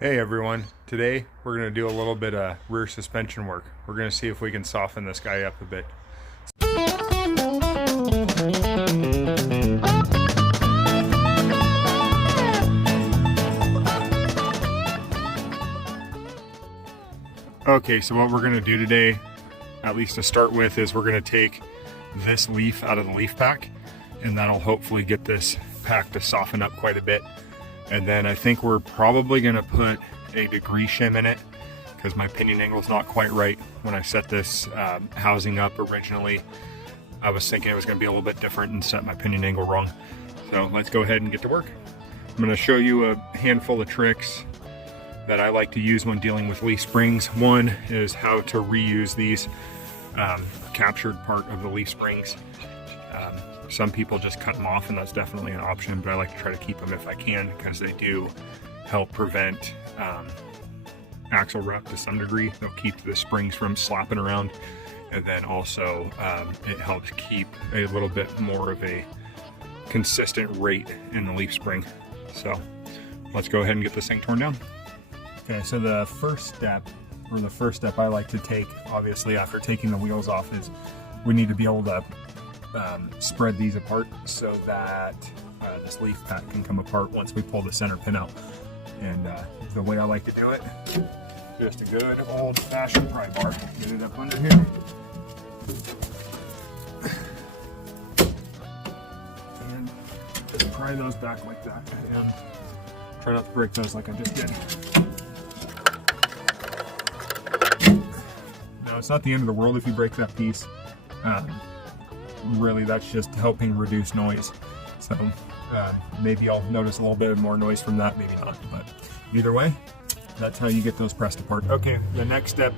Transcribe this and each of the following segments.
Hey everyone, today we're going to do a little bit of rear suspension work. We're going to see if we can soften this guy up a bit. Okay, so what we're going to do today, at least to start with, is we're going to take this leaf out of the leaf pack, and that'll hopefully get this pack to soften up quite a bit. And then I think we're probably going to put a degree shim in it because my pinion angle is not quite right. When I set this housing up originally, I was thinking it was going to be a little bit different and set my pinion angle wrong. So let's go ahead and get to work. I'm going to show you a handful of tricks that I like to use when dealing with leaf springs. One is how to reuse these captured part of the leaf springs. Some people just cut them off, and that's definitely an option, but I like to try to keep them if I can because they do help prevent axle rut to some degree. They'll keep the springs from slapping around, and then also it helps keep a little bit more of a consistent rate in the leaf spring. So let's go ahead and get this thing torn down. Okay, so the first step I like to take, obviously after taking the wheels off, is we need to be able to spread these apart so that this leaf pack can come apart once we pull the center pin out. And the way I like to do it, just a good old-fashioned pry bar. Get it up under here. And just pry those back like that. And try not to break those like I just did. Now, it's not the end of the world if you break that piece. Really, that's just helping reduce noise. So maybe you'll notice a little bit more noise from that, maybe not, but either way, that's how you get those pressed apart. Okay, the next step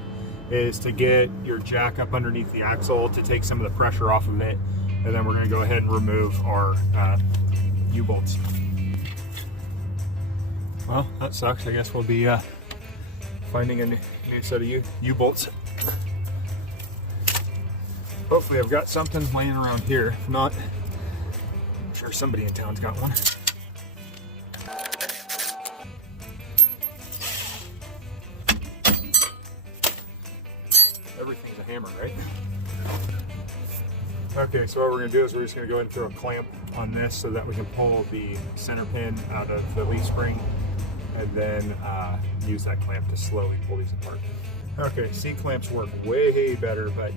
is to get your jack up underneath the axle to take some of the pressure off of it, and then we're going to go ahead and remove our U-bolts. Well, that sucks. I guess we'll be finding a new set of U-bolts. Hopefully I've got something laying around here. If not, I'm sure somebody in town's got one. Everything's a hammer, right? Okay, so what we're going to do is we're just going to go ahead and throw a clamp on this so that we can pull the center pin out of the leaf spring, and then use that clamp to slowly pull these apart. Okay, C-clamps work way better, but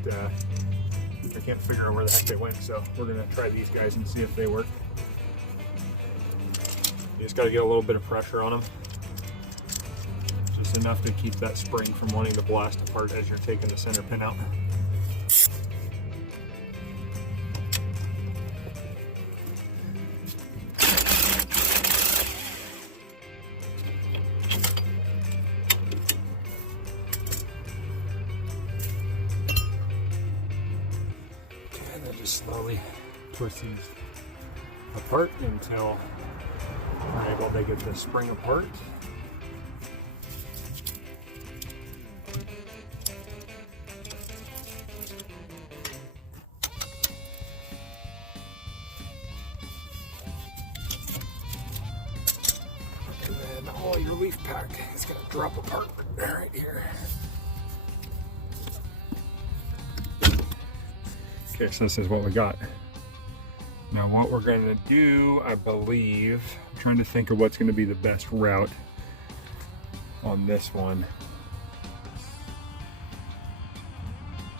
I can't figure out where the heck they went, so we're going to try these guys and see if they work. You just got to get a little bit of pressure on them. Just enough to keep that spring from wanting to blast apart as you're taking the center pin out. Just slowly twist these apart until we're able to get the spring apart. And then all your leaf pack is going to drop apart right here. Okay, so this is what we got. Now what we're going to do, I believe, I'm trying to think of what's going to be the best route on this one.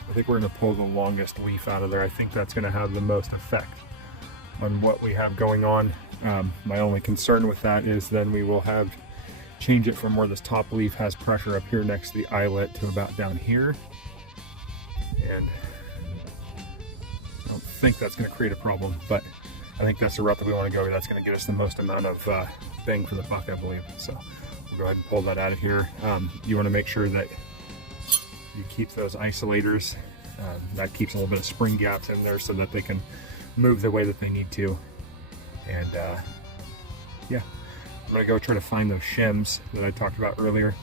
I think we're going to pull the longest leaf out of there. I think that's going to have the most effect on what we have going on. My only concern with that is then we will have change it from where this top leaf has pressure up here next to the eyelet to about down here. And I don't think that's going to create a problem, but I think that's the route that we want to go. That's going to get us the most amount of bang for the buck, I believe. So we'll go ahead and pull that out of here. You want to make sure that you keep those isolators. That keeps a little bit of spring gaps in there so that they can move the way that they need to. And yeah, I'm going to go try to find those shims that I talked about earlier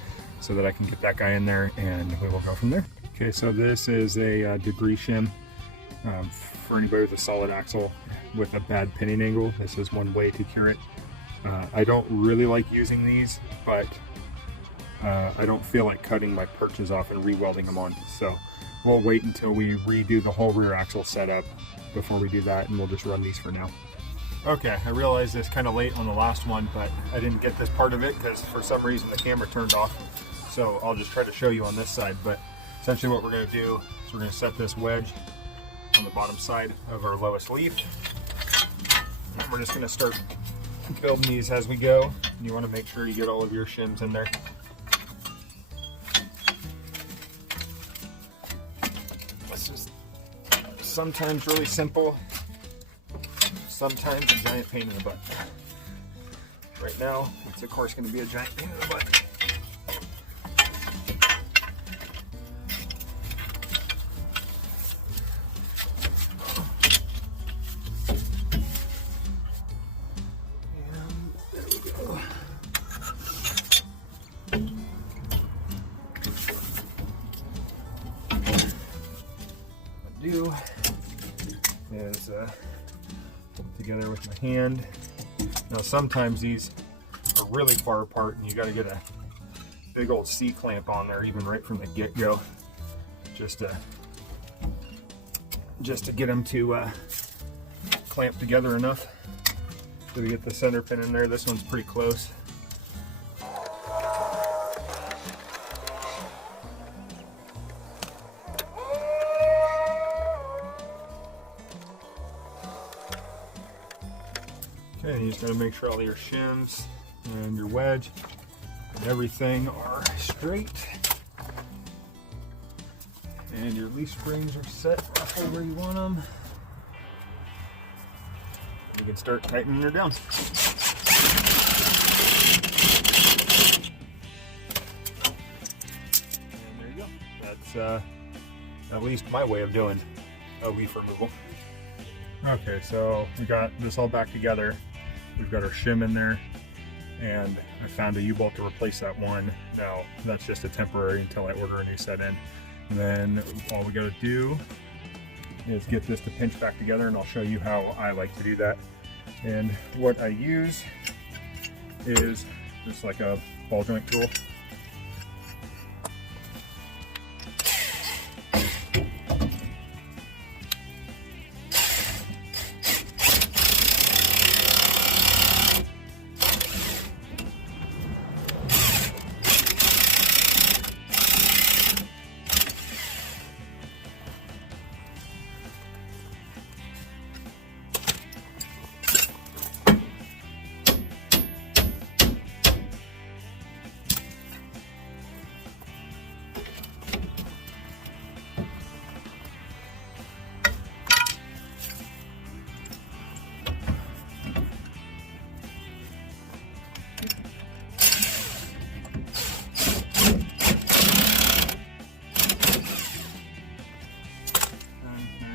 so that I can get that guy in there, and we will go from there. Okay, so this is a degree shim. For anybody with a solid axle with a bad pinion angle, this is one way to cure it. I don't really like using these, but I don't feel like cutting my perches off and re-welding them on. So we'll wait until we redo the whole rear axle setup before we do that, and we'll just run these for now. Okay, I realized this kind of late on the last one, but I didn't get this part of it because for some reason the camera turned off. So I'll just try to show you on this side. But essentially what we're going to do is we're going to set this wedge on the bottom side of our lowest leaf. And we're just going to start building these as we go. You want to make sure you get all of your shims in there. This is sometimes really simple, sometimes a giant pain in the butt. Right now, it's of course going to be a giant pain in the butt. Do is put it together with my hand. Now sometimes these are really far apart and you got to get a big old C-clamp on there even right from the get-go just to get them to clamp together enough so we get the center pin in there. This one's pretty close. Okay, you just gotta make sure all your shims and your wedge and everything are straight. And your leaf springs are set roughly where you want them. You can start tightening her down. And there you go. That's at least my way of doing a leaf removal. Okay, so we got this all back together. We've got our shim in there, and I found a U-bolt to replace that one. Now, that's just a temporary until I order a new set in. And then all we gotta do is get this to pinch back together, and I'll show you how I like to do that. And what I use is just like a ball joint tool.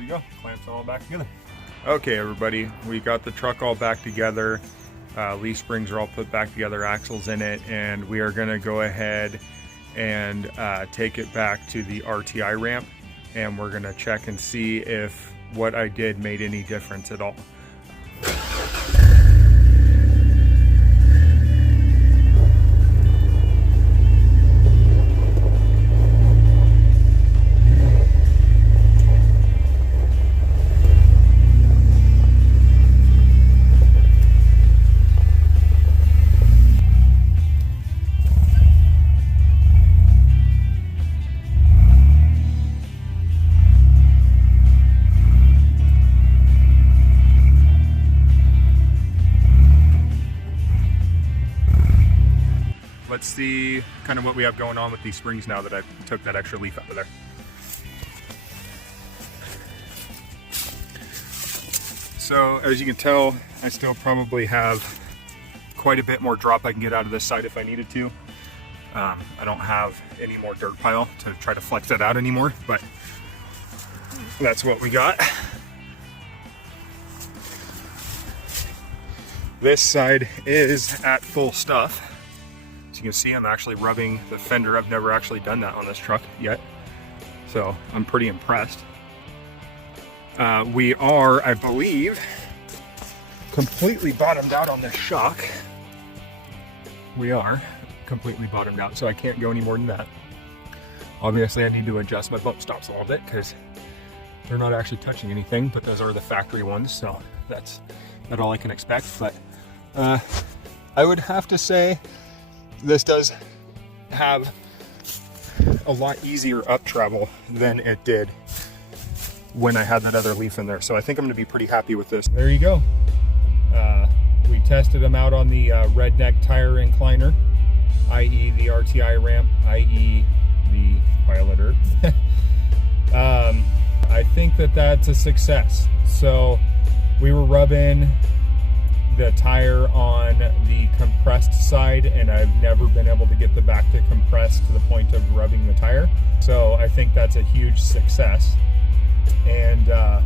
Go, clamps all back together. Okay, everybody, we got the truck all back together. Leaf springs are all put back together, axles in it, and we are going to go ahead and take it back to the RTI ramp, and we're going to check and see if what I did made any difference at all. Let's see kind of what we have going on with these springs now that I took that extra leaf out of there. So as you can tell, I still probably have quite a bit more drop I can get out of this side if I needed to. I don't have any more dirt pile to try to flex that out anymore, but that's what we got. This side is at full stuff. As you can see, I'm actually rubbing the fender. I've never actually done that on this truck yet, so I'm pretty impressed. We are, I believe, completely bottomed out on this shock. We are. completely bottomed out, so I can't go any more than that. Obviously I need to adjust my bump stops a little bit because they're not actually touching anything, but those are the factory ones, so that's not all I can expect. But I would have to say this does have a lot easier up travel than it did when I had that other leaf in there. So I think I'm gonna be pretty happy with this. There you go. We tested them out on the Redneck Tire Incliner, i.e. the RTI ramp, i.e. the Pilot Earth. I think that that's a success. So we were rubbing the tire on the compressed side, and I've never been able to get the back to compress to the point of rubbing the tire. So I think that's a huge success. And I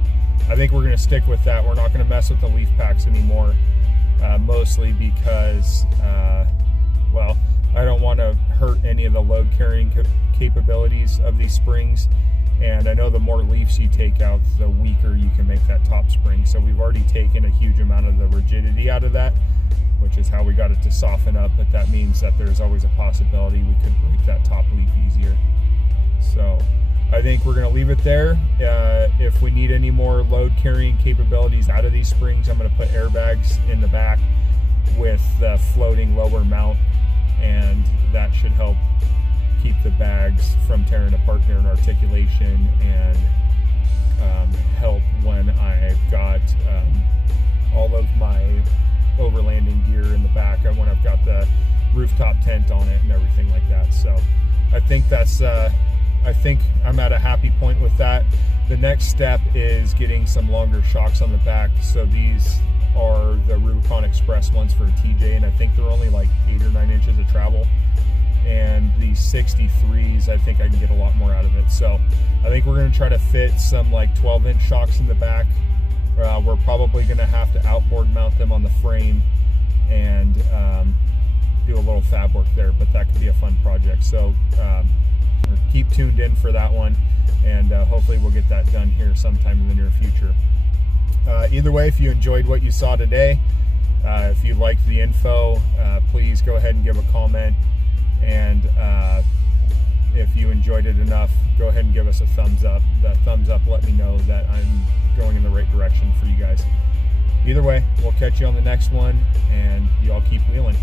think we're going to stick with that. We're not going to mess with the leaf packs anymore, mostly because, well, I don't want to hurt any of the load carrying capabilities of these springs. And I know the more leaves you take out, the weaker you can make that top spring. So we've already taken a huge amount of the rigidity out of that, which is how we got it to soften up. But that means that there's always a possibility we could break that top leaf easier. So I think we're going to leave it there. If we need any more load carrying capabilities out of these springs, I'm going to put airbags in the back with the floating lower mount, and that should help keep the bags from tearing apart during articulation, and help when I've got all of my overlanding gear in the back, and when I've got the rooftop tent on it and everything like that. So I think that's I think I'm at a happy point with that. The next step is getting some longer shocks on the back. So these are the Rubicon Express ones for a TJ, and I think they're only like 8 or 9 inches of travel. And the 63s, I think I can get a lot more out of it. So I think we're going to try to fit some like 12-inch shocks in the back. We're probably going to have to outboard mount them on the frame and do a little fab work there, but that could be a fun project. So keep tuned in for that one, and hopefully we'll get that done here sometime in the near future. Either way, if you enjoyed what you saw today, if you liked the info, please go ahead and give a comment. And if you enjoyed it enough, go ahead and give us a thumbs up. That thumbs up let me know that I'm going in the right direction for you guys. Either way, we'll catch you on the next one, and y'all keep wheeling.